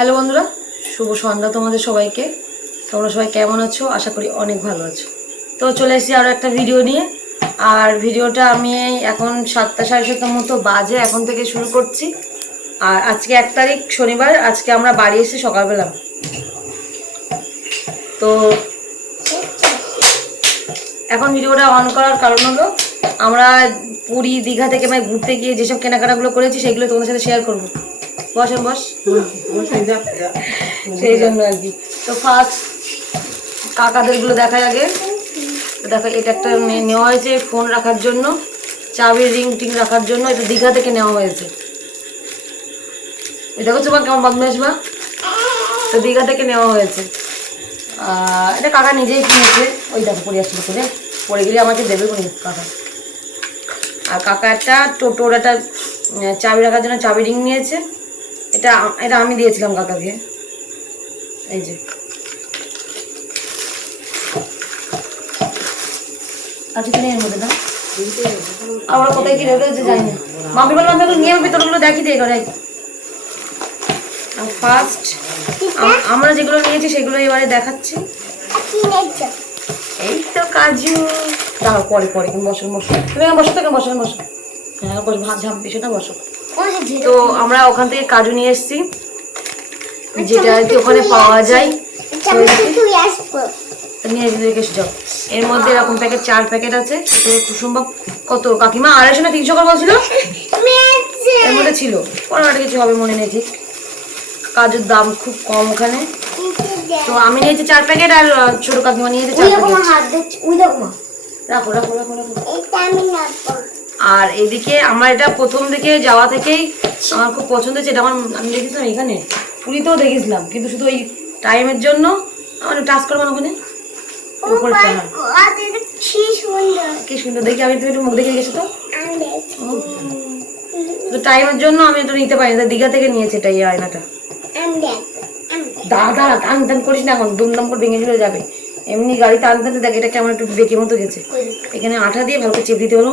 Hello বন্ধুরা, শুভ সন্ধ্যা তোমাদের সবাইকে। তোমরা সবাই কেমন আছো? আশা করি অনেক ভালো আছো। তো চলে এসেছি আরও একটা ভিডিও নিয়ে। আর ভিডিওটা আমি এখন 7টা সাড়ে 7টার মতো বাজে, এখন থেকে শুরু করছি। আর আজকে 1 তারিখ শনিবার, আজকে আমরা বাড়ি এসেছি সকালবেলা। তো এখন ভিডিওটা অন করার কারণ হলো আমরা পুরী দীঘা থেকে ঘুরতে গিয়ে যেসব কেনাকাটাগুলো করেছি সেগুলো তোমাদের সাথে শেয়ার করবো। বসেন বস, সেই জন্য আর কি। তো ফার্স্ট কাকাদেরগুলো দেখায় আগে। দেখো, এটা একটা নেওয়া হয়েছে ফোন রাখার জন্য, চাবির রিং টিং রাখার জন্য। এটা দীঘা থেকে নেওয়া হয়েছে। এটা হচ্ছে বা কেমন বদমাইশ বা, তো দীঘা থেকে নেওয়া হয়েছে। এটা কাকা নিজেই কিনেছে। ওই দেখো পড়ে আসছিল, পড়ে গেলে আমাকে দেবে কোন কাকা। আর কাকা একটা টোটোর একটা চাবি রাখার জন্য চাবি রিং নিয়েছে। এটা এটা আমি দিয়েছিলাম কাকাকে। এই যে আচ্ছা, কিনে এর মধ্যে না আমরা কোথায় কি রেখেছে জানি না। মামি বললাম আমি নিয়ে ভিতরগুলো দেখি দিয়ে করে। ফার্স্ট আমরা যেগুলো নিয়েছি সেগুলো এবারে দেখাচ্ছি। এই তো কাজু। দাঁড়াও, পরে পরে বসো বসো, তুমি বসো তো, বসো বসো। হ্যাঁ বসো, ভাত ঝাম পিছনে বসো। তো আমরা ওখান থেকে কাজু নিয়ে এসেছি, যেটা আর কি ওখানে পাওয়া যায়। নিয়ে রেখে যাও। এর মধ্যে এরকম প্যাকেট 4 প্যাকেট আছে। কুসুম্বা কত কাকিমা 250 না 300 করে বলছিল, এর মধ্যে ছিল। পরে কিছু হবে মনে নেই ঠিক। কাজুর দাম খুব কম ওখানে। তো আমি নিয়েছি 4 প্যাকেট আর ছোট কাকিমা নিয়েছে 4 প্যাকেট। রাখো রাখো রাখো রাখো। আর এদিকে আমার এটা প্রথম দিকে যাওয়া থেকেই আমার খুব পছন্দ হয়েছে। এটা আমি দেখেছিলাম এখানে পুরীতেও দেখেছিলাম, কিন্তু শুধু ওই টাইমের জন্য আমার টাচ করবো না ওখানে। কি সুন্দর দেখি, আমি তুমি একটু মুখ দেখে গেছো তো টাইমের জন্য আমি এটা নিতে পারি না। দীঘা থেকে নিয়েছে এটা, এই আয়নাটা। দাদা টান টান করিস না, এখন দুম করে ভেঙে চলে যাবে। এমনি গাড়িতে আনতে আনতে দেখ এটা কেমন একটু বেঁকে মতো গেছে। এখানে আঠা দিয়ে ভালো করে চেপ দিতে হলো।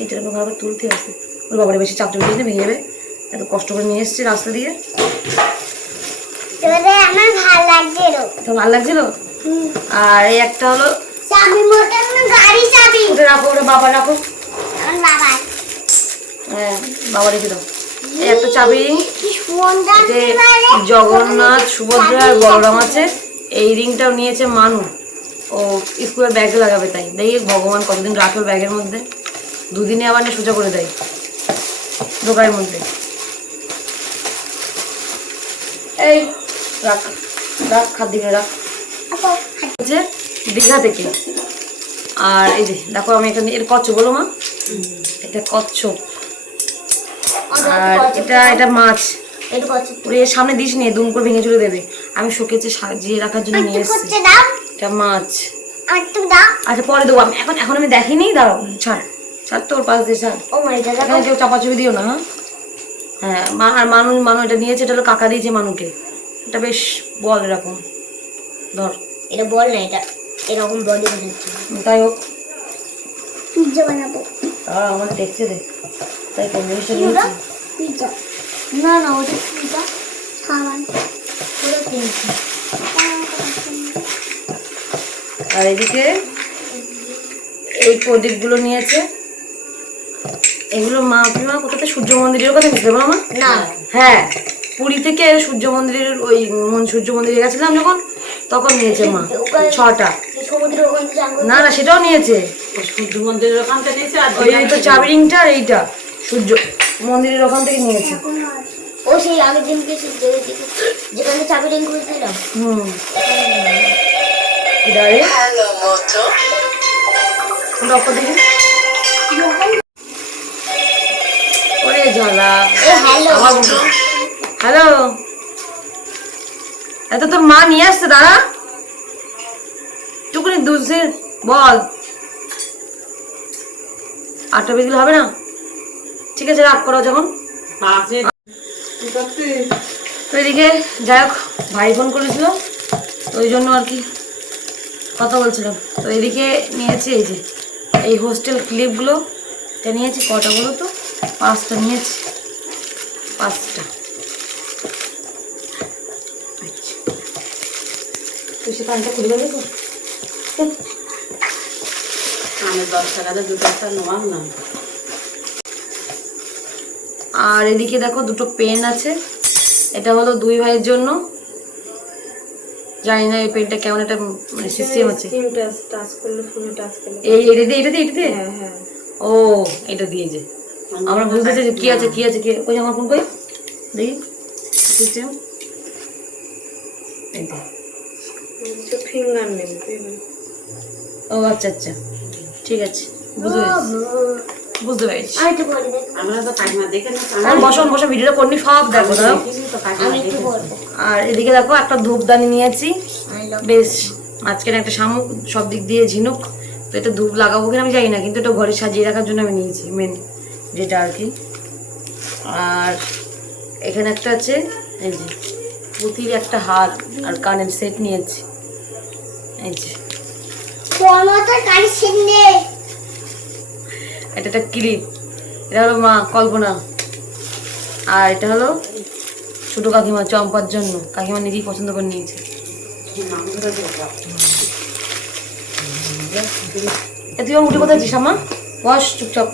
এইটা ভালো করে তুলতে আসে। ওর বাবারে বেশি চাপ চলে ভেঙে যাবে। এত কষ্ট করে নিয়ে এসছে রাস্তা দিয়ে। আমার ভালো লাগছিল। তো ভালো লাগছিল। আর এই একটা হলো চাবি, মোটর গাড়ি চাবি। ওটা রাখো, ওটা বাবা রাখো। আমার বাবা। হ্যাঁ বাবা রেখে দাও। এই একটা চাবি। কি সুন্দর। জগন্নাথ, সুভদ্রা আর বলরাম আছে। এই রিংটাও নিয়েছে মানু, ও স্কুলের ব্যাগে লাগাবে। তাই দেখি ভগবান কতদিন রাখবে ব্যাগের মধ্যে। দুদিনে আবার না সোজা করে দেয় দোকানের মধ্যে। এই রাখ রাখ, খাদ দিকে রাখ। হচ্ছে দীঘা থেকে। আর এই যে দেখো, আমি এখানে এর কচ্ছ বলো মা, এটা কচ্ছপ। আর এটা মাছ। এর সামনে দিস নিয়ে দুম করে ভেঙে চলে দেবে। আমি শোকেছে সাজিয়ে রাখার জন্য নিয়ে এসেছি। এটা মাছ। আচ্ছা পরে দেবো, আমি এখন আমি দেখিনি। দাঁড়াও, ছাড় ছাড়, তোর পাশ দিয়ে ছাড়। এখানে কেউ চাপাচুপি দিও না। হ্যাঁ মা আর মানু এটা নিয়েছে। এটা হলো কাকা দিয়েছে মানুকে। এটা বেশ বল এরকম, ধর। এটা বল না, এটা এরকম বডি বানাচ্ছে। তাই হোক, পিজ্জা বানাবো। আমার দেখতে দে। তাই কোন জিনিসটা নিয়েছি? পিজ্জা না না, ওটা পিজ্জা খাওয়ান পুরো কিনছি। আর এদিকে এই প্রদীপগুলো নিয়েছে। এগুলো মা কোথাতে সূর্য মন্দিরের কথা বুঝতে পারো মা? না, হ্যাঁ পুরী থেকে সূর্য মন্দিরের ওই সূর্য মন্দিরে গেছিলাম যখন, তখন নিয়েছে মা 6টা। সমুদ্রের ওখানে না না, সেটাও নিয়েছে। সূর্য মন্দিরের ওখানটা নিয়েছে। আর ওই তো চাবি রিংটা আর এইটা সূর্য মন্দিরের ওখান থেকে নিয়েছে। ও সেই আগের দিনকে যেখানে চাবি রিং করেছিলাম। হ্যালো মোটো, ডক্টর দেখি। ওরে ঝালা। হ্যালো, এত তোর মা নিয়ে আসছে। দাঁড়া টুকুনি দুধে বল। 8টা বেজে হবে না? ঠিক আছে, রাগ করো যখন। তো এদিকে যাই হোক, ভাই ফোন করেছিল, তো ওই জন্য আর কি কথা বলছিলাম। তো এদিকে নিয়েছি এই যে এই হোস্টেল ক্লিপগুলো। এটা নিয়েছি কটা বলো তো? 5টা নিয়েছি, 5টা। সে কানটা খুলে দেবে তো। আমি 10 টাকাতে দুটো একটা নেওয়াম না। আর এদিকে দেখো দুটো পেন আছে, এটা হলো দুই ভাইয়ের জন্য। জানি না এই পেনটা কেমন একটা মানে সিস্টেম আছে। টাচ করলে ফোনে টাচ করলে এই এটা দিয়ে হ্যাঁ হ্যাঁ ও এটা দিয়ে যে আমরা বুঝতেছি যে কি আছে কি আছে কি ওই আমার ফোন কই দেখি সিস্টেম এইটা। ফিঙ্গার নেই ও আচ্ছা আচ্ছা ঠিক আছে বুঝতে পেরেছি। আরেকটু পরে দেখ আমরা তো কাকিমা দেখে না আর বসো ভিডিওটা করনি সব দেখো দাও। তো কাকিমা আমি একটু দেখে পরবো আর এদিকে দেখো একটা ধূপদানি নিয়েছি, বেশ আজকের একটা শামুক সব দিক দিয়ে ঝিনুক। তো এটা ধূপ লাগাবো কিনা আমি জানি না, কিন্তু এটা ঘরে সাজিয়ে রাখার জন্য আমি নিয়েছি মেন যেটা আর কি। আর এখানে একটা আছে এই যে পুঁতির একটা হার আর কানের সেট নিয়েছি এই যে। এটা একটা ক্লিপ, এটা হলো মা কল্পনা, আর এটা হলো ছোট কাকিমা চম্পার জন্য, কাকিমা নিজেই পছন্দ করে নিয়েছে। তুই আমার উঠে কোথায় আছিস আমা? বস চুপচাপ।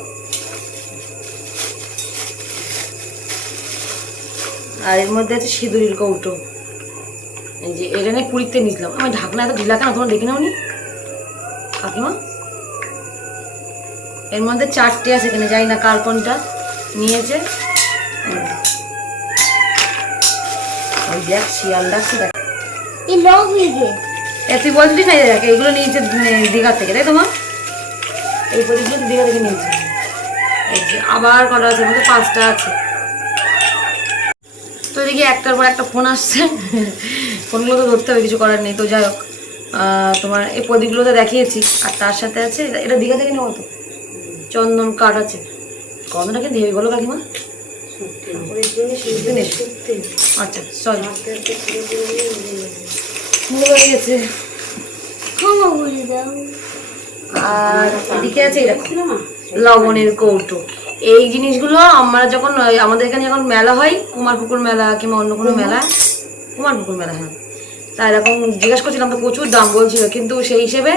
আর এর মধ্যে আছে সিঁদুরের কৌটো, এই যে এটা নিয়ে পুরীতে নিয়েছিলাম আমি। ঢাকনা এত ঢিলা কেন তোমার দেখে নাও নি কাকিমা? এর মধ্যে 4টে আছে, এখানে যাই না কার কোনটা নিয়েছে। ওই দেখ শিয়াল ডাকছে দেখ। তুই বলছিস না দেখ এইগুলো নিয়েছে দীঘা থেকে, তাই তোমার এই প্রদীপগুলো তো দীঘা থেকে নিয়েছে। এই যে আবার কটা আছে, মধ্যে 5টা আছে। তো এদিকে একটার পর একটা ফোন আসছে, ফোনগুলো তো ধরতে হবে, কিছু করার নেই। তো যাই হোক তোমার এই প্রদীপগুলো তো দেখিয়েছি, আর তার সাথে আছে এটা দীঘা থেকে নেবো তো চন্দন কাঠ আছে। কতটা কিন্তু হেভি বলো কাকিমা? আচ্ছা সরি হয়ে গেছে। আর এদিকে আছে এরকম লবণের কৌটো। এই জিনিসগুলো আমরা যখন আমাদের এখানে যখন মেলা হয়, কুমারপুকুর মেলা কিংবা অন্য কোনো মেলা, কুমারপুকুর মেলা হ্যাঁ, তা এরকম জিজ্ঞাসা করছিলাম তো প্রচুর দাম বলছিল, কিন্তু সেই হিসেবে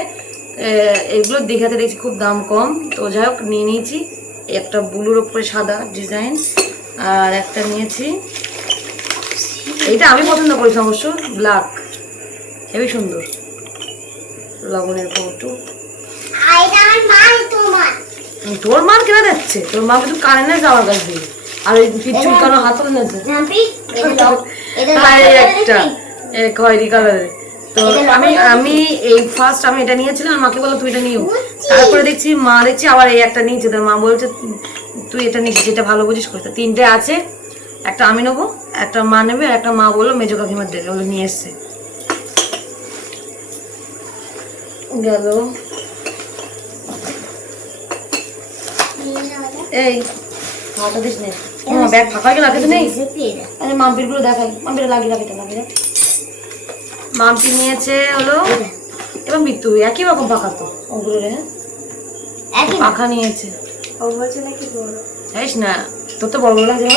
এগুলো দীঘাতে দেখছি খুব দাম কম। তো যাই হোক নিয়ে নিয়েছি একটা ব্লুর ওপরে সাদা ডিজাইন, আর একটা নিয়েছি এইটা আমি পছন্দ করেছি অবশ্য ব্ল্যাক, হেবি সুন্দর লবণের কৌটো। তোর মার কেনা যাচ্ছে? তোর মা কিন্তু কানে না যাওয়ার কাছ দিয়ে, আর ওই পিছু কেন হাতল নেছে একটা খয়েরি কালারের। তো আমি এই ফার্স্ট আমি এটা নিয়েছিলাম, মাকে বললো তুই এটা নিও। তারপরে দেখছি মা দেখছি আবার এই একটা নিয়েছে, তোর মা বলছে তুই এটা নিস যেটা ভালো বুঝিস করতে। 3টে আছে, একটা আমি নেবো, একটা মা নেবে, আর একটা মা বললো মেজো কাকিমার দেবে, ওগুলো নিয়ে এসছে। গেল এই হাওয়াটা দিস নে, ব্যাগ ফাঁকা গেলে আগে তো নেই। আরে মাম্পির গুলো দেখাই, মাম্পিটা লাগিয়ে লাগিয়ে মাম্পি নিয়েছে হলো এবং বিত্তু একই রকম পাখা, তো ওগুলো রে পাখা নিয়েছে। জানিস না তোর তো বড় বড় লাগছে,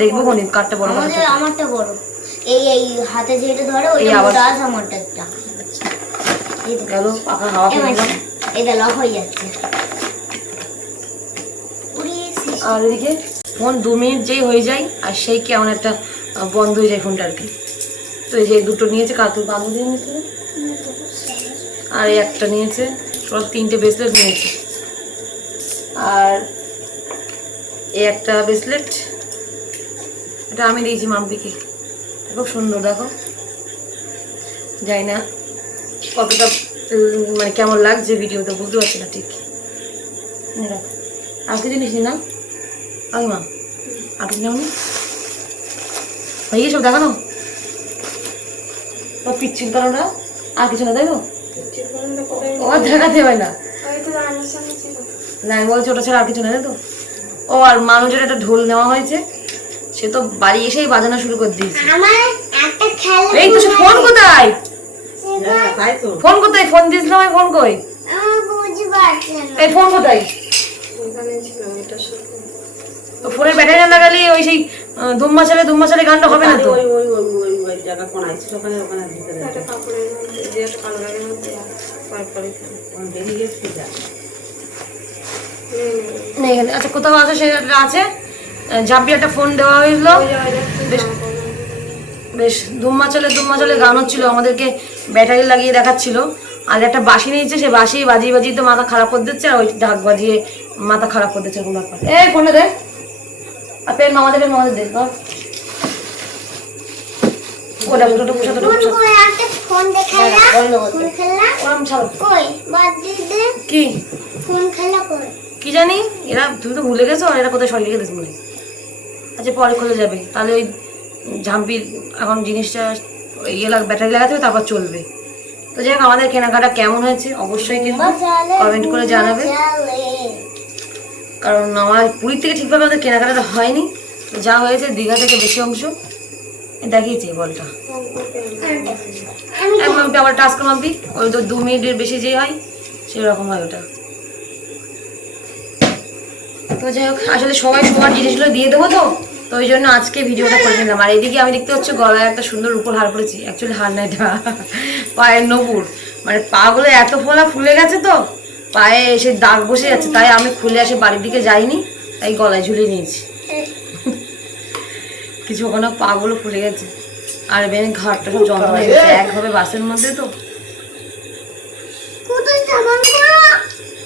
দেখবো কোন কাঠটা বড়, আমারটা বড়। এই এই হাতে যেটা ধরে ওইটা মোটা আছে, আমারটা একটা গেল পাখা হাওয়া খেলাম। এটা লক হয়ে যাচ্ছে। আর এদিকে ফোন 2 মিনিট যেই হয়ে যায় আর সেই কেমন একটা বন্ধ হয়ে যায় ফোনটা আর কি। তো এই যে দুটো নিয়েছে, কাতুর বাঁধু দিয়ে নিয়েছিল, আর এই একটা নিয়েছে, টোটাল 3টে ব্রেসলেট নিয়েছে। আর এই একটা ব্রেসলেট এটা আমি দিয়েছি মাম্পিকে, খুব সুন্দর দেখো, যাই না কতটা মানে কেমন লাগছে ভিডিওতে বুঝতে পারছি না ঠিক। আর কিছু জিনিস নি না মা আটক নেওনি ভাই সব দেখানো পিচ্ছিল কারণটা আর কিছু না, তাই তো ও দেখাতে হয় না, আমি বলছি ওটা ছাড়া আর কিছু না, তাই তো। ও আর মানুষের একটা ঢোল নেওয়া হয়েছে, সে তো বাড়ি এসেই বাজানো শুরু করে দিয়েছে। এই তো ফোন কোথায়? ফোন কোথায়? ফোন দিয়েছিলাম আমি, ফোন কই? এই ফোন কোথায়? ফোনের ব্যাটারি না লাগালে ওই সেই ধুম্মা চালে গানটা হবে না তো। জায়গা কোনায় ছিল ওখানে ওখানে ভিতরে একটা কাপড়ের মধ্যে যে একটা কালো ব্যাগের মধ্যে পরে বেরিয়ে গেছি যা নেই এখানে। আচ্ছা কোথাও আছে সেটা আছে। ঝাঁপি একটা ফোন দেওয়া হয়েছিল, বেশ বেশ দুম্মাচলে গান হচ্ছিল, আমাদেরকে ব্যাটারি লাগিয়ে দেখাচ্ছিল। আর একটা বাঁশি নিয়েছে, সে বাঁশি বাজিয়ে বাজিয়ে তো মাথা খারাপ করে দিচ্ছে, আর ওই ঢাক বাজিয়ে মাথা খারাপ করে দিচ্ছে এরকম ব্যাপার। এই ফোনটা দে, আর পেন মামাদের দে ধর। ওটা দুটো পোষা দুটো পোষা করে একটা ফোন দেখাইলা ফোন খেলা ওরম ছাড়ো। কই বাদ দে কি ফোন খেলা কই কি জানি এরা, তুমি তো ভুলে গেছো, আর এরা কোথায় সরিয়ে রেখে দিস মনে হয়। আচ্ছা পরে খুলে যাবে, তাহলে ওই ঝাম্পির এখন জিনিসটা ব্যাটারি লাগাতে হবে, তারপর চলবে। তো যাই হোক, আমাদের কেনাকাটা কেমন হয়েছে অবশ্যই কিন্তু কমেন্ট করে জানাবে, কারণ আমার পুরীর থেকে ঠিকভাবে আমাদের কেনাকাটাটা হয়নি। তো যা হয়েছে দীঘা থেকে বেশি অংশ দেখিয়েছি বলটা। মাম্পি আবার টাস্ক মাম্পি, ওই তো 2 মিনিটের বেশি যে হয় সেরকম হয় ওটা। তো যাই হোক, আসলে সবাই সবার জিনিসগুলো দিয়ে দেবো, তো ওই জন্য আজকে ভিডিওটা করে নিলাম। আর এদিকে আমি দেখতে হচ্ছে গলায় একটা সুন্দর রূপোর হার পরেছি, অ্যাকচুয়ালি হার না এটা, পায়ের নপুর। মানে পাগুলো এত ফোলা ফুলে গেছে তো পায়ে এসে দাগ বসে যাচ্ছে, তাই আমি খুলে আসে বাড়ির দিকে যাইনি, তাই গলায় ঝুলিয়ে নিয়েছি। কিছু ওখানে পাগুলো ফুলে গেছে, আর বেন ঘাটটা সব যন্ত্রণা হয়ে গেছে, একভাবে বাসের মধ্যে তো।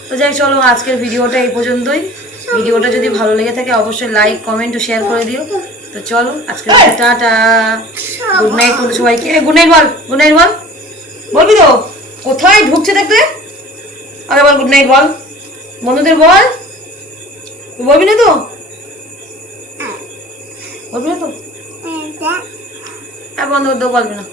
তো যাই চলো, আজকের ভিডিওটা এই পর্যন্তই। ভিডিওটা যদি ভালো লেগে থাকে অবশ্যই লাইক কমেন্ট ও শেয়ার করে দিও। তো চলো আজকে টাটা, গুড নাইট তোমাদের সবাইকে। গুড নাইট বল, গুড নাইট বল, বলবি তো? কোথায় ঢুকছে দেখতে, আগে বল গুড নাইট বল, বন্ধুদের বল। তুই বলবি না তো? বলবি না তো? হ্যাঁ বন্ধুদের বলবি না।